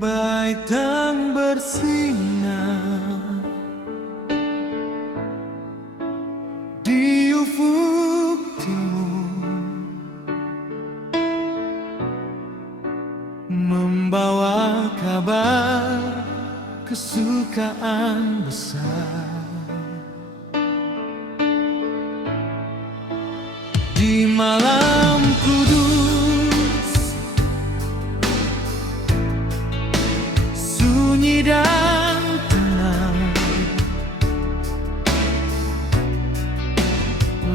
Baitang bersinar di ufuk timur, membawa kabar kesukaan besar. Di malam kudus, sunyi dan tenang,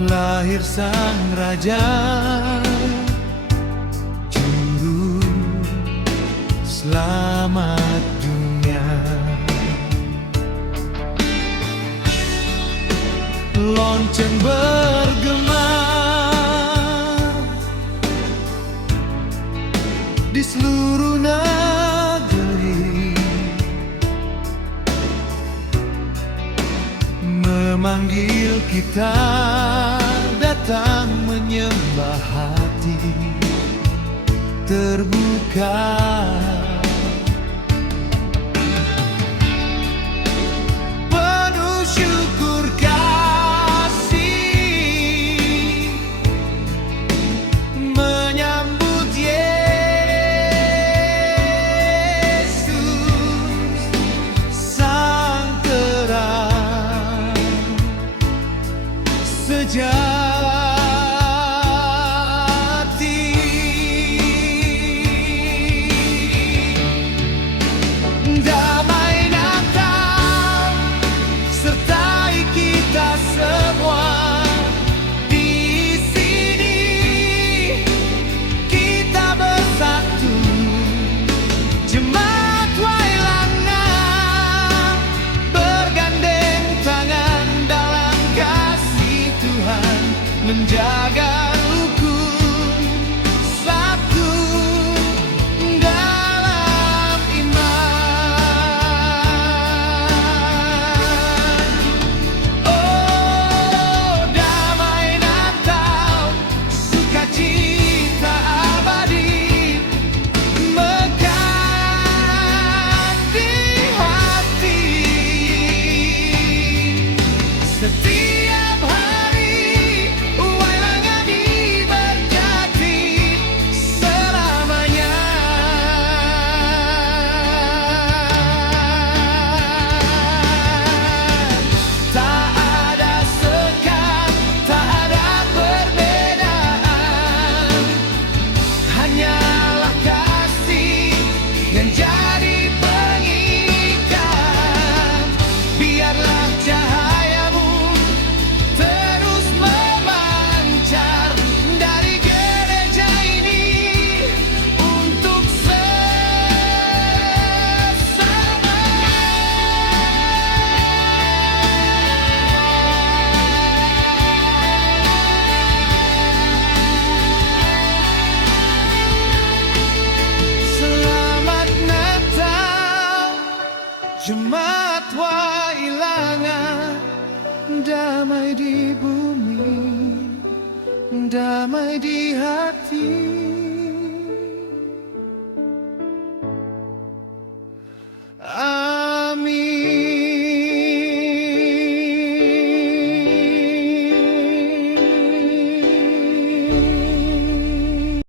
lahir sang raja, juru selamat dunia. Lonceng bergema di seluruh negeri, memanggil kita datang menyembah, hati terbuka. Penuh syukur kasih menyambut Yesus, sang terang sejati. Damai Natal sertai kita semua. Di sini kita bersatu, jemaat Wailangan, bergandeng tangan dalam kasih Tuhan, menjaga rukun satu dalam iman. Oh, damai Natal, sukacita abadi, mekar di hati. Setiap hari Wailangan diberkati selamanya. Tak ada sekat, tak ada perbedaan, hanyalah kasih yang jadi pengikat. Biarlah cahayamu terus memancar dari gereja ini untuk Selamat Natal, jemaat Wailangan. Damai di bumi, damai di hati.